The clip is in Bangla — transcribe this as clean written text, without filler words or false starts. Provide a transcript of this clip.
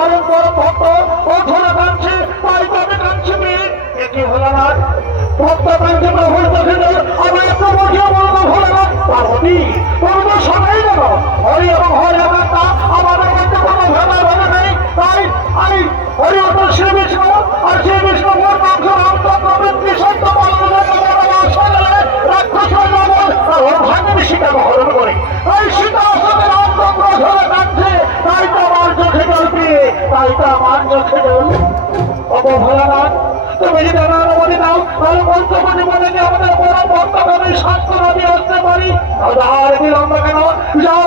পালন পরম ভক্ত অধরা কাঁদছে, তাই তবে কাঁদছে মেয়ে। একে ভোলানাথ ভক্ত কাঁদছে প্রভুর চোখে জল, আমি এত বুঝিয়ে বলবো ভোলানাথ পার্বতী পূর্ব সবাই দেব হরি এবং হরি আত্মা আমাদের মধ্যে কোনো ভেদা ভেদা নেই। তাই আমি হরি অত শ্রী বিষ্ণু আর শ্রী বিষ্ণু মোর মাংস রামচন্দ্র বৃত্তি সত্য পালন রাক্ষস ভাঙে সীতা হরণ করে। তাই সীতা আসলে রামচন্দ্র ধরে কাঁদছে, তাই তো আমার চোখে জল পেয়ে, তাই তো আমার চোখে জল। ভোলানাথ তুমি যদি আমার অনুমতি দাও তাহলে পঞ্চমণি বলে যে আমাদের পরম ভক্ত কবি শাস্ত্র নদী আসতে পারি। আর বিলম্ব কেন যাও